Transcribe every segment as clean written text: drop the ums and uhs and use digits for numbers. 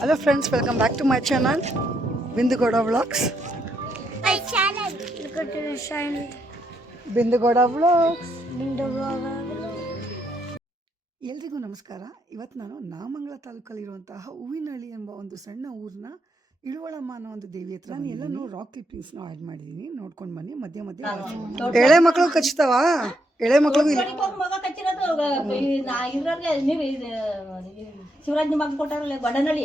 Hello friends, welcome back to my channel, Bindugoda Vlogs. My channel. Look at the channel. Bindugoda Vlogs. Bindugoda. ಎಲ್ರಿಗೂ ನಮಸ್ಕಾರ. ಇವತ್ತು ನಾನು ನಾಮಂಗಲ ತಾಲೂಕಲ್ಲಿರುವಂತಹ ಹೂವಿನಹಳ್ಳಿ ಎಂಬ ಒಂದು ಸಣ್ಣ ಊರಿನ ಇಳುವಳಮ್ಮ ಅನ್ನೋ ಒಂದು ದೇವಿ ಹತ್ರ ನಾನು ಎಲ್ಲನೂ ರಾಕ್ ಕ್ಲಿಪ್ಪಿಂಗ್ಸ್ನ ಆ್ಯಡ್ ಮಾಡಿದ್ದೀನಿ. ನೋಡ್ಕೊಂಡು ಬನ್ನಿ. ಮಧ್ಯೆ ಮಧ್ಯೆ ಎಳೆ ಮಕ್ಕಳು ಕಚ್ತಾವ. ಎಳೆ ಮಕ್ಕಳಿಗೂ ಶಿವರಾಜ್ ಮಗ ಕೊಟ್ಟಾರಲ್ಲ ಬಡನಳ್ಳಿ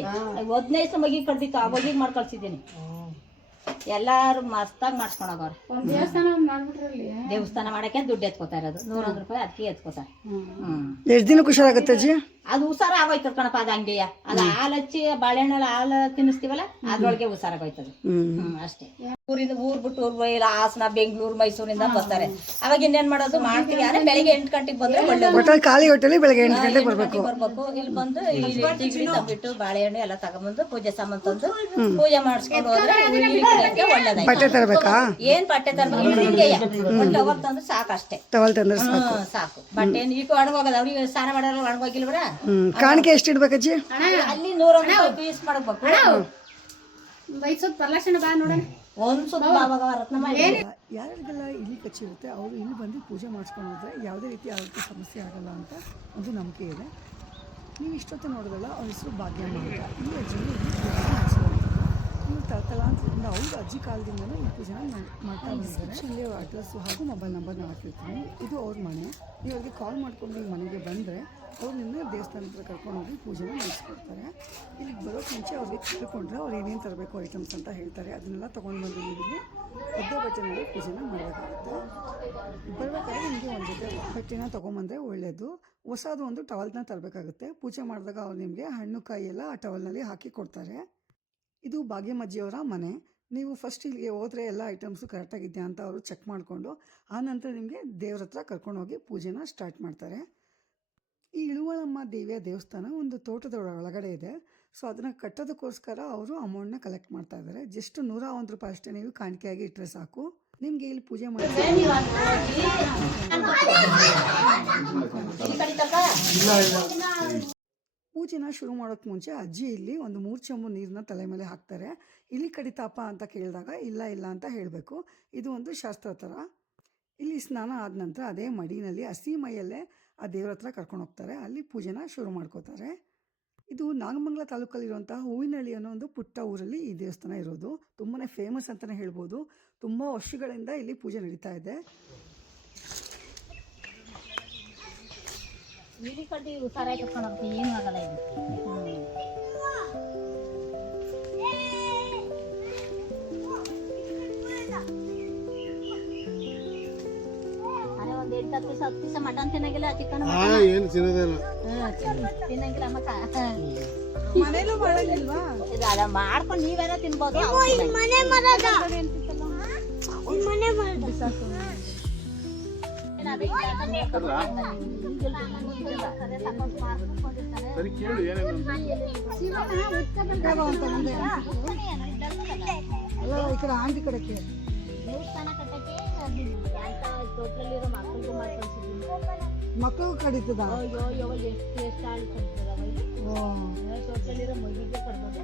15 ಮಗಿ ಕಡ್ದಿತ್ತು. ಆ ಮಗಿಗೆ ಮಾಡಿ ಕಳ್ಸಿದ್ದೀನಿ. ಎಲ್ಲಾರು ಮಸ್ತಾಗಿ ಮಾಡ್ಸ್ಕೊಂಡೋಗವ್ರೆ. ದೇವಸ್ಥಾನ ಮಾಡಕ್ಕೆ ದುಡ್ಡು ಎತ್ಕೋತಾ ಇರೋದು 100 ರೂಪಾಯಿ ಅದಕ್ಕೆ ಎತ್ಕೋತಾರೆ. ಎಷ್ಟು ದಿನಕ್ಕೆ ಹುಷಾರಾಗುತ್ತೆ ಅಜ್ಜಿ? ಅದು ಹುಷಾರ ಆಗೋಯ್ತದ ಕಣಪ್ಪ. ಅದು ಹಂಗೆಯ ಅದು ಹಾಲು ಹಚ್ಚಿ ಬಾಳೆಹಣ್ಣೆಲ್ಲ ಹಾಲು ತಿನ್ನಿಸ್ತೀವಲ್ಲ ಅದ್ರೊಳಗೆ ಹುಷಾರಾಗೋಯ್ತದೆ. ಅಷ್ಟೇ. ಊರಿಂದ ಊರ್ ಬಿಟ್ಟು ಊರ್ ಇಲ್ಲ ಹಾಸನ ಬೆಂಗಳೂರು ಮೈಸೂರಿಂದ ಬರ್ತಾರೆ. ಅವಾಗ ಇನ್ನೇನ್ ಮಾಡೋದು ಮಾಡ್ತೀವಿ. ಆದ್ರೆ ಬೆಳಿಗ್ಗೆ 8 ಗಂಟೆಗೆ ಬಂದ್ರೆ ಒಳ್ಳೇದು. ಖಾಲಿ ಹೊಟ್ಟೆಲಿ ಬೆಳಗ್ಗೆ 8 ಗಂಟೆಗೆ ಬರ್ಬೇಕು. ಇಲ್ಲಿ ಬಂದು ತಂಬಿಟ್ಟು ಬಾಳೆಹಣ್ಣು ಎಲ್ಲ ತಗೊಂಡ್ಬಂದು ಪೂಜೆ ಸಾಮಾನು ತಂದು ಪೂಜೆ ಮಾಡಿಸ್ಕೊಂಡು ಹೋದ್ರೆ ಒಳ್ಳೇದಾಯ್ತು. ಬಟ್ಟೆ ತರಬೇಕಾ? ಏನ್ ಬಟ್ಟೆ ತರಬೇಕು? ಟವಲ್ ತಂದ್ರೆ ಸಾಕಷ್ಟೇ. ಟವಲ್ ತಂದ್ರೆ ಸಾಕು. ಬಟ್ಟೆ ಈಗ ಒಣಗೋಗದ. ಅವ್ರಿಗೆ ಸ್ನಾನ ಮಾಡಲ್ಲ ಒಣಗೋಗಿಲ್ವರ. ಕಾಣಿಕೆ ಎಷ್ಟು ಇಡ್ಬೇಕಜ್ಜಿ? ಅಲ್ಲಿ 100 ಪೀಸ್ ಮಾಡಬೇಕು. ಯಾರಿಗೆಲ್ಲ ಇಲ್ಲಿ ಕಚ್ಚಿರುತ್ತೆ ಅವರು ಇಲ್ಲಿ ಬಂದು ಪೂಜೆ ಮಾಡಿಸ್ಕೊಂಡು ಹೋದ್ರೆ ಯಾವುದೇ ರೀತಿ ಆರೋಗ್ಯ ಸಮಸ್ಯೆ ಆಗಲ್ಲ ಅಂತ ಒಂದು ನಂಬಿಕೆ ಇದೆ. ನೀವು ಇಷ್ಟೊತ್ತು ನೋಡಿದ್ರಲ್ಲ, ಅವ್ರ ಹೆಸರು ಭಾಗ್ಯಮ್ಮ ಅಂತ. ಈ ಅಜ್ಜಿಗೆ ನೀವು ತಲತಲಾಂತರದಿಂದ ಅವ್ರ ಅಜ್ಜಿ ಕಾಲದಿಂದಲೂ ಈ ಪೂಜೆನ ಮಾಡ್ತಾ ಬಂದಿದ್ದಾರೆ. ಇಲ್ಲಿ ಅಡ್ರೆಸ್ಸು ಹಾಗೂ ಮೊಬೈಲ್ ನಂಬರ್ನ ಹಾಕಿರ್ತೀನಿ. ಇದು ಅವ್ರ ಮನೆ. ನೀವು ಅವ್ರಿಗೆ ಕಾಲ್ ಮಾಡ್ಕೊಂಡು ಈ ಮನೆಗೆ ಬಂದರೆ ಅವ್ರು ನಿನ್ನ ದೇವಸ್ಥಾನ ಹತ್ರ ಕರ್ಕೊಂಡೋಗಿ ಪೂಜೆನ ನಡೆಸ್ಕೊಡ್ತಾರೆ. ಇಲ್ಲಿಗೆ ಬರೋಕ್ಕೆ ಮುಂಚೆ ಅವ್ರಿಗೆ ಕೇಳ್ಕೊಂಡ್ರೆ ಅವ್ರು ಏನೇನು ತರಬೇಕು ಐಟಮ್ಸ್ ಅಂತ ಹೇಳ್ತಾರೆ. ಅದನ್ನೆಲ್ಲ ತೊಗೊಂಡು ಬಂದು ನಿಮಗೆ ಒದ್ದೆ ಬಟ್ಟೆನಲ್ಲಿ ಪೂಜೆನ ಮಾಡಬೇಕಾಗುತ್ತೆ. ಬರಬೇಕಾದ್ರೆ ನಿಮಗೆ ಒಂದು ಜೊತೆ ಬಟ್ಟೆನ ತೊಗೊಂಬಂದರೆ ಒಳ್ಳೆಯದು. ಹೊಸದು ಒಂದು ಟವಲ್ನ ತರಬೇಕಾಗುತ್ತೆ. ಪೂಜೆ ಮಾಡಿದಾಗ ಅವ್ರು ನಿಮಗೆ ಹಣ್ಣು ಕಾಯಿ ಎಲ್ಲ ಆ ಟವಲ್ನಲ್ಲಿ ಹಾಕಿ ಕೊಡ್ತಾರೆ. ಇದು ಭಾಗ್ಯಮ್ಮಜ್ಜಿಯವರ ಮನೆ. ನೀವು ಫಸ್ಟ್ ಇಲ್ಲಿಗೆ ಹೋದರೆ ಎಲ್ಲ ಐಟಮ್ಸು ಕರೆಕ್ಟಾಗಿದೆಯಾ ಅಂತ ಅವರು ಚೆಕ್ ಮಾಡಿಕೊಂಡು ಆನಂತರ ನಿಮಗೆ ದೇವ್ರ ಹತ್ರ ಕರ್ಕೊಂಡೋಗಿ ಪೂಜೆನ ಸ್ಟಾರ್ಟ್ ಮಾಡ್ತಾರೆ. ಈ ಇಳುವಳಮ್ಮ ದೇವಿಯ ದೇವಸ್ಥಾನ ಒಂದು ತೋಟದ ಒಳಗಡೆ ಇದೆ. ಸೊ ಅದನ್ನು ಕಟ್ಟೋದಕ್ಕೋಸ್ಕರ ಅವರು ಅಮೌಂಟ್ನ ಕಲೆಕ್ಟ್ ಮಾಡ್ತಾ ಇದ್ದಾರೆ. ಜಸ್ಟ್ 101 ರೂಪಾಯಿ ಅಷ್ಟೇ ನೀವು ಕಾಣಿಕೆಯಾಗಿ ಇಟ್ಟರೆ ಸಾಕು. ನಿಮಗೆ ಇಲ್ಲಿ ಪೂಜೆ ಮಾಡಿ ಪೂಜೆನ ಶುರು ಮಾಡೋಕ್ಕೆ ಮುಂಚೆ ಅಜ್ಜಿ ಇಲ್ಲಿ ಒಂದು 3 ಚಂಬು ನೀರನ್ನ ತಲೆ ಮೇಲೆ ಹಾಕ್ತಾರೆ. ಇಲ್ಲಿ ಕಡಿತಾಪ ಅಂತ ಕೇಳಿದಾಗ ಇಲ್ಲ ಅಂತ ಹೇಳಬೇಕು. ಇದು ಒಂದು ಶಾಸ್ತ್ರ ಥರ. ಇಲ್ಲಿ ಸ್ನಾನ ಆದ ನಂತರ ಅದೇ ಮಡಿನಲ್ಲಿ ಹಸಿ ಮೈಯಲ್ಲೇ ಆ ದೇವ್ರ ಹತ್ರ ಕರ್ಕೊಂಡು ಹೋಗ್ತಾರೆ. ಅಲ್ಲಿ ಪೂಜೆನ ಶುರು ಮಾಡ್ಕೋತಾರೆ. ಇದು ನಾಗಮಂಗಲ ತಾಲೂಕಲ್ಲಿರುವಂತಹ ಹೂವಿನಹಳ್ಳಿ ಅನ್ನೋ ಒಂದು ಪುಟ್ಟ ಊರಲ್ಲಿ ಈ ದೇವಸ್ಥಾನ ಇರೋದು. ತುಂಬಾ ಫೇಮಸ್ ಅಂತಲೇ ಹೇಳ್ಬೋದು. ತುಂಬ ವರ್ಷಗಳಿಂದ ಇಲ್ಲಿ ಪೂಜೆ ನಡೀತಾ ಇದೆ. ನೀಲಿ ಕಡ್ಡಿ ಹುಷಾರಾಗಿ ಕರ್ಕೊಂಡು ಏನು ಆಗಲ್ಲ ಇದು. ಒಂದು 8-10 ದಿವಸ ಮಟನ್ ತಿನ್ನಂಗಿಲ್ಲ, ಚಿಕನ್ ಏನು ತಿನ್ನೋದಿಲ್ಲ, ತಿನ್ನಂಗಿಲ್ಲ. ಮಕ್ಕ ಮನೇಲೂ ಮಾಡಂಗಿಲ್ವಾ? ಇದು ಅದ ಮಾಡ್ಕೊಂಡು ನೀವೇನೋ ತಿನ್ಬೋದು. ಆಂಟಿ ಕಡೆಗೆ ದೇವಸ್ಥಾನ ಕಟ್ಟಕ್ಕೆ ತೋಟದಲ್ಲಿರೋ ಮಕ್ಕಳಿಗೂ ಮಾಡಿ ಕಳ್ಸಿದ್ದೀನಿ. ಮಕ್ಕಳು ಕಡಿತದ ಎಷ್ಟು ಆಳು ಕಟ್ತದ ತೋಟದಲ್ಲಿರೋ ಮಗಿಗೆ ಕಟ್ಬೋದು.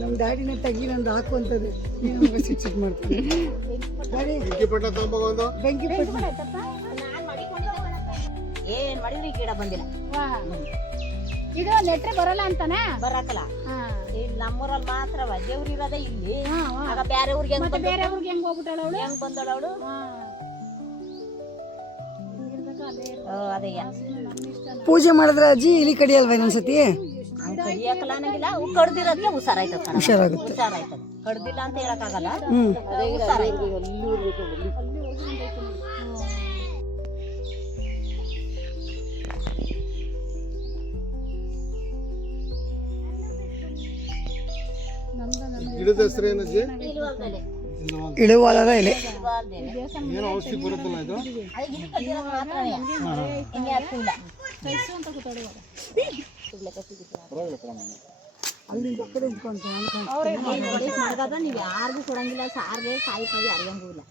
ನಮ್ಮ ಡ್ಯಾಡಿನ ತೆಗಿ ನಂದು ಹಾಕುವಂಥದ್ದು ಸಿಟ್ ಮಾಡ್ತೀನಿ. ಬೆಂಕಿ ಏನ್ ಮಾಡಿದ್ರಿ ಗಿಡ ಬಂದಿಲ್ಲ. ಇದು ನೆಟ್ರೆ ಬರಲ್ಲ ಅಂತಾನೆ ಬರಕಲ್ಲ. ನಮ್ಮೂರಲ್ಲಿ ಮಾತ್ರ ದೇವ್ರ ಇರೋದೇ ಇಲ್ಲಿ. ಆಗ ಬೇರೆ ಊರಿಗೆ ಹೆಂಗ್ ಹೋಗ್ಬಿಟ್ಟಾಳ ಅವಳು? ಹೆಂಗ್ ಬಂದಳ ಅವಳು? ಅದೇ ಪೂಜೆ ಮಾಡಿದ್ರೆ ಅಜ್ಜಿ ಇಲ್ಲಿ ಕಡಿಯಲ್ವ ಇನ್ನೊಂದ್ಸತಿ? ಕಡಿಯಕಲ್ಲ ಅನ್ನಂಗಿಲ್ಲ. ಕಡ್ದಿರೋದಕ್ಕೆ ಹುಷಾರಾಯ್ತದ. ಹುಷಾರಾಗುತ್ತೆ. ಹುಷಾರಾಯ್ತದ. ಕಡ್ದಿಲ್ಲ ಅಂತ ಹೇಳಕ್ಕಾಗಲ್ಲ. ಗಿಡದ ಹೆಸರು ಏನಜ್ಜಿ? ಇಳುವಾಲದ ಎಲೆ. ಏನೋ ಔಷಧಿ ಬರುತ್ತಲ್ಲ ಇದು? ಅಲ್ಲಿ ಈ ಕಡೆ ನಿಂತ್ಕೊಂತ ಮಾಡಿದಾಗ ನೀವು ಯಾರಿಗೂ ಕೊಡಂಗಿಲ್ಲ, ಸಾರಿಗೆ ಕಾಯಿ ಕಾಯಿ ಅರಿಯಂಗೂ ಇಲ್ಲ,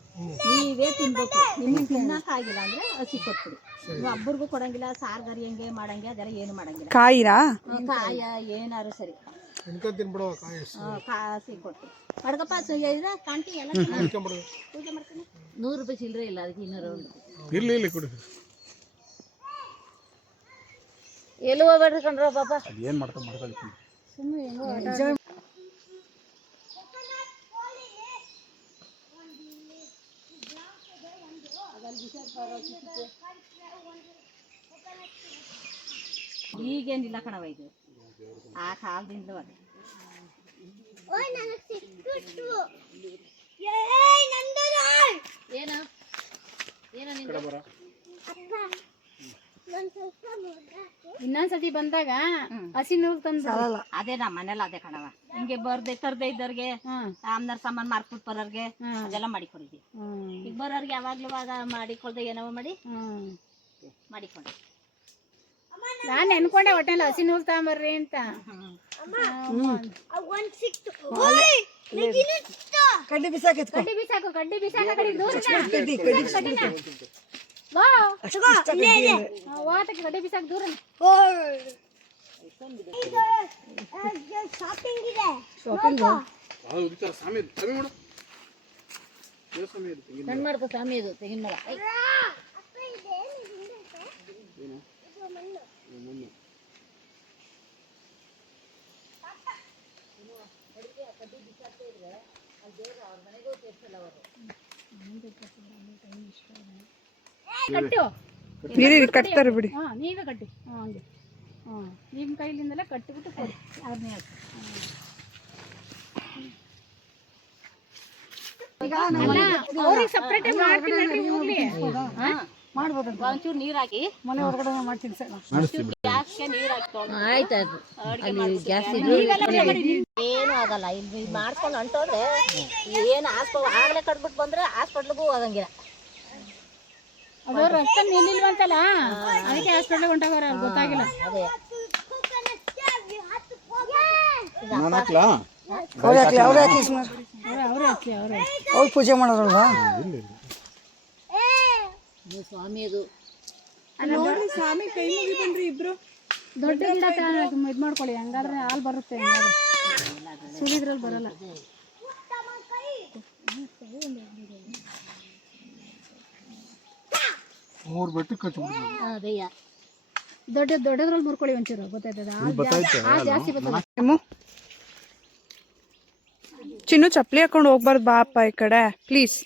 ನೀವೇ ತಿನ್ಬೇಕು. ನಿಮಗೆ ತಿನ್ನಕ್ಕಾಗಿಲ್ಲ ಅಂದ್ರೆ ಹಸಿ ಕೊಟ್ಬಿಡಿ. ನೀವು ಒಬ್ಬರಿಗೂ ಕೊಡಂಗಿಲ್ಲ, ಸಾರ್ಗೆ ಅರಿಯಂಗೆ ಮಾಡಂಗೆ ಅದೆಲ್ಲ ಏನು ಮಾಡಂಗಿಲ್ಲ. ಕಾಯಿರಾ ಕಾಯ ಏನಾರು ಸರಿ ತಿನ್ಬಿಡುವ ಕಾಯಿ ಕಾಸಿ ಕೊಟ್ಟು ಅಡ್ಗಪ್ಪ ಕಾಂಟಿ ಎಲ್ಲ ಪೂಜೆ ಮಾಡ್ತೀನಿ. 100 ರೂಪಾಯಿ ಚಿಲ್ಲರೆ ಇಲ್ಲ, ಅದಕ್ಕೆ 200 ಇರ್ಲಿ ಇಲ್ಲಿ ಕೊಡಿ. ಎಲ್ಲಿ ಹೋಗ್ಬೇಡ್ರಿ ಕಣ್ರೋ ಪಾಪ. ಏನು ಮಾಡ್ಕೊಂಡು ಈಗೇನಿಲ್ಲ ಕಣವ, ಇದು ಆ ಕಾಲದಿಂದ ಅದು. ಏನು ಇನ್ನೊಂದ್ಸತಿ ಬಂದಾಗ ಹಸಿ ನೂರು ತಂದು ಅದೇ ನಮ್ಮ ಮನೇಲಿ ಅದೇ ಕಣವ. ಹಿಂಗೆ ತರದೇ ಇದ್ದವ್ರಿಗೆ ಆಮ್ನಾರ್ ಸಾಮಾನ್ ಮಾರ್ಕೊಟ್ ಬರೋರ್ಗೆ ಅದೆಲ್ಲ ಮಾಡಿ ಕೊಡಿದ್ವಿ. ಈಗ ಬರೋರ್ಗೆ ಯಾವಾಗ್ಲೂ ಮಾಡಿಕೊಳ್ದೆ ಏನವ ಮಾಡಿಕೊಂಡು ನಾನು ನೆನ್ಕೊಂಡೆ ಒಟ್ಟಲ್ಲಿ ಹಸಿ ನೂರು ತಗೊಂಬರ್ರಿ ಅಂತ. ಕಡ್ಡಿ ಬಿಸಾಕಿತ್ತು ಕಡ್ಡಿ ಬಿಸಾಕು ಕಡೆ ದೂರ ವಾತಕ್ಕೆ ಕಡ್ಡಿ ಬಿಸಾಕು ದೂರ. ನನ್ ಮಾಡ್ಕೋ ಸ್ವಾಮಿ, ಇದು ತೆಗಿನ ಮರ. ಕಟ್ಟು ಕಟ್ತಾರೆ ಬಿಡಿ. ನೀವೇ ಕಟ್ಟಿ. ಹಂಗೆ ನಿಮ್ಮ ಕೈಲಿಂದಲೇ ಕಟ್ಟಿಬಿಟ್ಟು ಕೊಡಿ. ಅದನ್ನೇ ಅವ್ರಿಗೆ ಸಪ್ರೇಟ್ ಮಾಡ್ತೀನಿ ಹೋಗ್ಲಿ. ಮಾಡ್ಬೋದು ಒಂಚೂರು ನೀರು ಹಾಕಿ ಮನೆ ಹೊರಗಡೆ ಮಾಡ್ತೀನಿ ಸರ್. ಗ್ಯಾಸ್ಗೆ ನೀರು ಹಾಕಿ ಆಯ್ತಾಯ್ತು. ಏನು ಆಗಲ್ಲ. ಇಲ್ಲಿ ಮಾಡ್ಕೊಂಡು ಹೊಂಟೋದ್ರೆ ಏನು ಆಗ್ಲೇ ಕಟ್ಬಿಟ್ಟು ಬಂದ್ರೆ ಹಾಸ್ಪಿಟ್ಲಿಗೂ ಹೋಗಂಗಿಲ್ಲ. ಅದು ರಕ್ತ ನಿಲ್ಲಿಲ್ವಂತಲ್ಲ, ಅದಕ್ಕೆ ಹಾಸ್ಪಿಟ್ಲಿಗೆ ಹೊಂಟೋಗ್ರ, ಗೊತ್ತಾಗಿಲ್ಲ. ಅದೇ ಅವ್ರು ಪೂಜೆ ಮಾಡೋರಲ್ವಾ ಸ್ವಾಮಿ. ಅದು ಸ್ವಾಮಿ ಕೈ ಮುಗಿಬನ್ರಿ ಇಬ್ರು. ದೊಡ್ಡ ಗಿಡ ಇದು ಮಾಡ್ಕೊಳ್ಳಿ, ಹಂಗಾದ್ರೆ ಹಾಲು ಬರುತ್ತೆ. ಸುಳಿದ್ರಲ್ಲಿ ಬರಲ್ಲ. ಮೂರು ಬೆಟ್ಟು ಕಚ್ಚಿ ಅದೇಯ ದೊಡ್ಡದ್ರಲ್ಲಿ ಮುರ್ಕೊಳ್ಳಿ ಒಂಚೂರು, ಗೊತ್ತಾಯ್ತದ? ಜಾಸ್ತಿ ಬರ್ತದೆ. ಚಿನ್ನು ಚಪ್ಪಲಿ ಹಾಕೊಂಡು ಹೋಗ್ಬಾರ್ದು. ಬಾ ಅಪ್ಪ ಈ ಕಡೆ ಪ್ಲೀಸ್,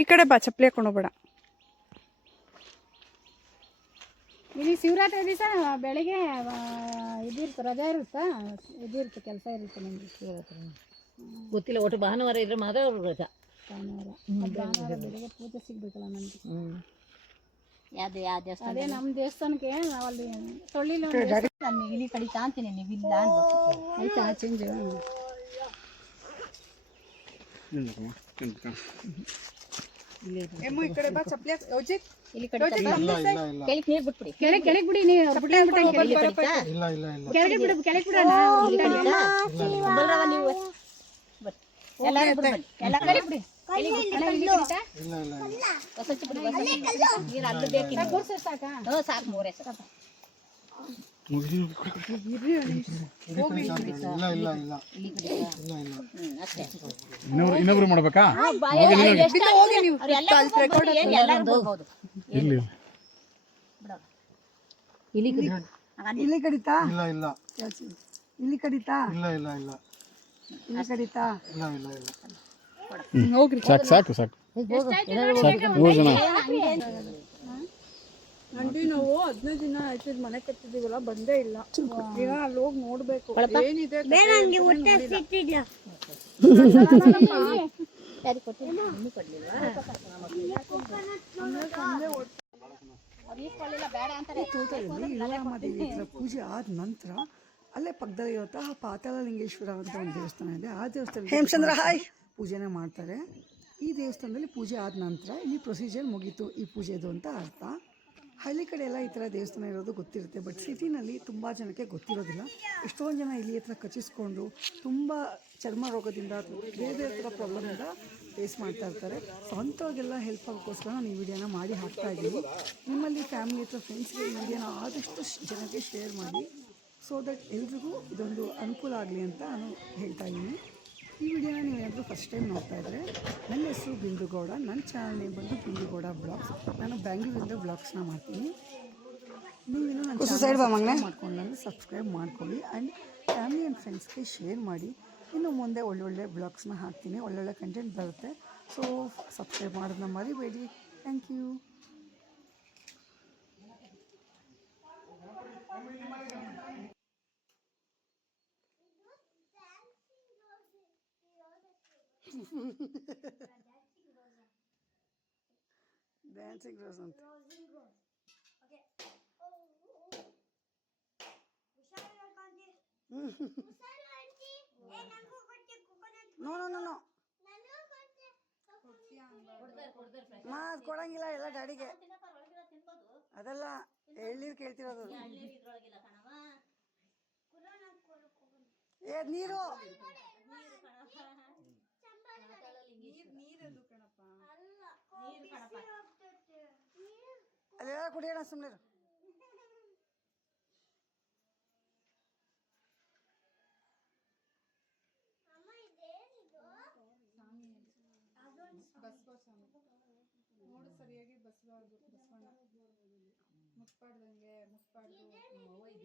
ಈ ಕಡೆ ಬಾ, ಚಪ್ಪಲಿ ಹಾಕೊಂಡು ಹೋಗ್ಬೇಡ. ಇಲ್ಲಿ ಶಿವರಾತ್ರಿ ದಿವಸ ಬೆಳಿಗ್ಗೆ ಇದಿರುತ್ತೆ, ರಜಾ ಇರುತ್ತಾ? ಇದಿರುತ್ತೆ, ಕೆಲಸ ಇರುತ್ತೆ ನಮಗೆ ಶಿವರಾತ್ರಿ. ಗೊತ್ತಿಲ್ಲ, ಒಟ್ಟು ಭಾನುವಾರ ಇದ್ರೆ ಮಾತ್ರ ಅವ್ರು ರಜಾ. ಭಾನುವಾರ ಬೆಳಿಗ್ಗೆ ಪೂಜೆ ಸಿಗ್ಬೇಕಲ್ಲ ನಮಗೆ. ಅದೇ ನಮ್ಮ ದೇವಸ್ಥಾನಕ್ಕೆ ನಾವಲ್ಲಿ ಸೊಳ್ಳಿಲ್ಲ ಇಲ್ಲಿ ಕಡಿತಾ ಅಂತೀನಿ, ನೀವು ಇಲ್ಲ ಅನ್ಬೇಕು. ಆಯ್ತಾ ಚೇಂಜ್? ಈ ಕಡೆ ಬಾ, ಚಪ್ಪಲಿ ಇಲ್ಲಿ ಕಡಿತಾ ಕೆಳಗೆ ನೀರು ಬಿಟ್ಬಿಡಿ. ಕೆಳಗೆ ಬಿಡಿ, ನೀವು ಕೆಳಗೆ ಬಿಡು, ಕೆಳಗೆ ಬಿಡೋಣ. ಬಲ್ರವ ನೀವು ಎಲ್ಲರೂ ಬಿಡ್ಬೇಡಿ, ಎಲ್ಲ ಕಡೆ ಬಿಡಿ. ಹೊಸಚ್ಚಿ ಬಿಡಿ, ನೀರು ಅಲ್ಲಿ ಬೇಕಿಲ್ಲ. ಸಾಕಾ? ಸಾಕು, ಮೂರೇ ಸಾಕು. ಇನ್ನೊಬ್ರು ಮಾಡ್ಬೇಕಾ? ಇಲ್ಲಿ ಕಡಿತಾ ಇಲ್ಲ ಇಲ್ಲ ಇಲ್ಲಿ ಕಡಿತಾ ಇಲ್ಲ ಇಲ್ಲ ಇಲ್ಲ ಇಲ್ಲಿ ಕಡಿತಾ ಇಲ್ಲ ಇಲ್ಲ ಇಲ್ಲ. ಹೋಗ್ರಿ. ಸಾಕು ಸಾಕು ಸಾಕು. 3 ಜನ. ಅಂಟಿ ನಾವು 15 ದಿನ ಆಯ್ತು ಮನೆ ಕಟ್ಟಿದೀವಲ್ಲ, ಬಂದೇ ಇಲ್ಲ. ಈಗ ಅಲ್ಲಿ ಹೋಗಿ ನೋಡ್ಬೇಕು ಏನಿದೆ. ಪೂಜೆ ಆದ ನಂತರ ಅಲ್ಲೇ ಪಕ್ಕದಲ್ಲಿ ಇರುವಂತಹ ಪಾತಾಳಲಿಂಗೇಶ್ವರ ಅಂತ ಒಂದು ದೇವಸ್ಥಾನ ಇದೆ. ಆ ದೇವಸ್ಥಾನದಲ್ಲಿ ಪೂಜೆನ ಮಾಡ್ತಾರೆ. ಈ ದೇವಸ್ಥಾನದಲ್ಲಿ ಪೂಜೆ ಆದ ನಂತರ ಇಲ್ಲಿ ಪ್ರೊಸೀಜರ್ ಮುಗೀತು ಈ ಪೂಜೆದು ಅಂತ ಅರ್ಥ. ಹಳ್ಳಿ ಕಡೆ ಎಲ್ಲ ಈ ಥರ ದೇವಸ್ಥಾನ ಇರೋದು ಗೊತ್ತಿರುತ್ತೆ, ಬಟ್ ಸಿಟಿನಲ್ಲಿ ತುಂಬ ಜನಕ್ಕೆ ಗೊತ್ತಿರೋದಿಲ್ಲ. ಎಷ್ಟೊಂದು ಜನ ಇಲ್ಲಿ ಹತ್ರ ಕಚ್ಚಿಸ್ಕೊಂಡು ತುಂಬ ಚರ್ಮ ರೋಗದಿಂದ ಅಥವಾ ಬೇರೆ ಬೇರೆ ಥರ ಪ್ರಾಬ್ಲಮಿಂದ ಫೇಸ್ ಮಾಡ್ತಾ ಇರ್ತಾರೆ. ಸೊ ಅಂಥವ್ರಿಗೆಲ್ಲ ಹೆಲ್ಪ್ ಆಗೋಕ್ಕೋಸ್ಕರ ನಾನು ಈ ವಿಡಿಯೋನ ಮಾಡಿ ಹಾಕ್ತಾ ಇದ್ದೀನಿ. ನಿಮ್ಮಲ್ಲಿ ಫ್ಯಾಮಿಲಿ ಅಥವಾ ಫ್ರೆಂಡ್ಸ್ಗೆ ಈ ವಿಡಿಯೋನ ಆದಷ್ಟು ಜನಕ್ಕೆ ಶೇರ್ ಮಾಡಿ, ಸೊ ದಟ್ ಎಲ್ರಿಗೂ ಇದೊಂದು ಅನುಕೂಲ ಆಗಲಿ ಅಂತ ನಾನು ಹೇಳ್ತಾ ಇದ್ದೀನಿ. ಈ ವಿಡಿಯೋನ ನೀವೇನಾದರೂ ಫಸ್ಟ್ ಟೈಮ್ ನೋಡ್ತಾ ಇದ್ದರೆ, ನನ್ನ ಹೆಸರು ಬಿಂದುಗೌಡ, ನನ್ನ ಚಾನಲ್ ನೇಮ್ ಬಂದು ಬಿಂದುಗೌಡ ಬ್ಲಾಗ್ಸ್. ನಾನು ಬ್ಯಾಂಗ್ಳೂರಿಂದ ಬ್ಲಾಗ್ಸ್ನ ಮಾಡ್ತೀನಿ. ನೀವೇನು ನನ್ನ ಚಾನಲ್ ಮಾಡ್ಕೊಂಡು ಸಬ್ಸ್ಕ್ರೈಬ್ ಮಾಡ್ಕೊಳ್ಳಿ ಆ್ಯಂಡ್ ಫ್ಯಾಮಿಲಿ ಆ್ಯಂಡ್ ಫ್ರೆಂಡ್ಸ್ಗೆ ಶೇರ್ ಮಾಡಿ. ಇನ್ನು ಮುಂದೆ ಒಳ್ಳೊಳ್ಳೆ ಬ್ಲಾಗ್ಸ್ನ ಹಾಕ್ತೀನಿ, ಒಳ್ಳೊಳ್ಳೆ ಕಂಟೆಂಟ್ ಬರುತ್ತೆ. ಸೊ ಸಬ್ಸ್ಕ್ರೈಬ್ ಮಾಡೋದನ್ನ ಮರಿಬೇಡಿ. Thank you. ಡ್ಯಾನ್ಸಿಂಗ್ ರೋಸ್ ಅಂತ ನೋ ನೋ ನೋ ನೋ ಮಾ ಅದು ಕೊಡಂಗಿಲ್ಲ, ಎಲ್ಲ ಡ್ಯಾಡಿಗೆ. ಅದೆಲ್ಲ ಎಳ್ನೀರು ಕೇಳ್ತಿರೋದು. ಏ ನೀರು ಅಲ್ಲೆಲ್ಲ ಕುಡಿಯೋಣ ಸುಮ್ಮನೆ. ನೋಡು ಸರಿಯಾಗಿ ಬಸವಣ್ಣ ಮುಟ್ಪಾಡ್ದಂಗೆ ಮುಟ್ಪಾಡ್ದು ನೋಡಿ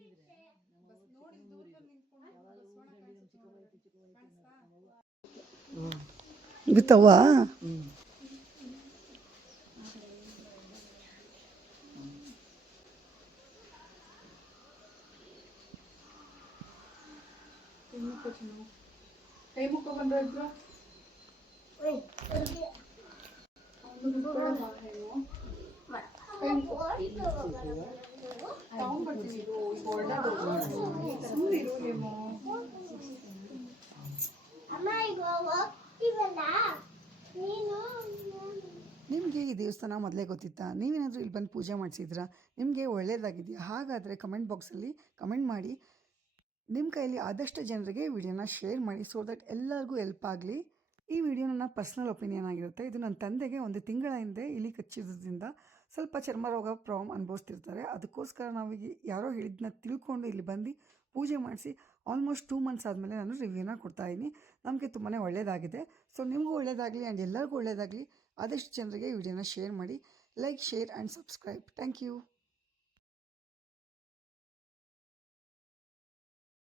ದೂರದಲ್ಲಿ ನಿಂತ್ಕೊಂಡು ಬಸವಣ್ಣ ಕಾಣಿಸ್ತಾ ಗೊತ್ತವ್ವ. ಕೈ ಮುಖ ಬಂದ್ರು ನಿಮಗೆ ಈ ದೇವಸ್ಥಾನ ಮೊದಲೇ ಗೊತ್ತಿತ್ತಾ? ನೀವೇನಾದರೂ ಇಲ್ಲಿ ಬಂದು ಪೂಜೆ ಮಾಡಿಸಿದ್ರಾ? ನಿಮಗೆ ಒಳ್ಳೆಯದಾಗಿದೆಯಾ? ಹಾಗಾದರೆ ಕಮೆಂಟ್ ಬಾಕ್ಸಲ್ಲಿ ಕಮೆಂಟ್ ಮಾಡಿ. ನಿಮ್ಮ ಕೈಯಲ್ಲಿ ಆದಷ್ಟು ಜನರಿಗೆ ವಿಡಿಯೋನ ಶೇರ್ ಮಾಡಿ, ಸೊ ದಟ್ ಎಲ್ಲರಿಗೂ ಹೆಲ್ಪ್ ಆಗಲಿ. ಈ ವಿಡಿಯೋ ನನ್ನ ಪರ್ಸ್ನಲ್ ಒಪಿನಿಯನ್ ಆಗಿರುತ್ತೆ. ಇದು ನನ್ನ ತಂದೆಗೆ 1 ತಿಂಗಳ ಹಿಂದೆ ಇಲಿ ಕಚ್ಚಿದ್ರಿಂದ ಸ್ವಲ್ಪ ಚರ್ಮ ರೋಗ ಪ್ರಾಬ್ಲಮ್ ಅನುಭವಿಸ್ತಿರ್ತಾರೆ. ಅದಕ್ಕೋಸ್ಕರ ನಾವೀಗ ಯಾರೋ ಹೇಳಿದ್ದನ್ನ ತಿಳ್ಕೊಂಡು ಇಲ್ಲಿ ಬಂದು ಪೂಜೆ ಮಾಡಿಸಿ ಆಲ್ಮೋಸ್ಟ್ 2 ಮಂತ್ಸ್ ಆದಮೇಲೆ ನಾನು ರಿವ್ಯೂನ ಕೊಡ್ತಾಯಿದ್ದೀನಿ. ನಮಗೆ ತುಂಬಾ ಒಳ್ಳೆಯದಾಗಿದೆ. ಸೊ ನಿಮಗೂ ಒಳ್ಳೆಯದಾಗಲಿ ಆ್ಯಂಡ್ ಎಲ್ಲರಿಗೂ ಒಳ್ಳೆಯದಾಗಲಿ. ಆದಷ್ಟು ಜನರಿಗೆ ಈ ವಿಡಿಯೋನ ಶೇರ್ ಮಾಡಿ. Like, share and subscribe. Thank you.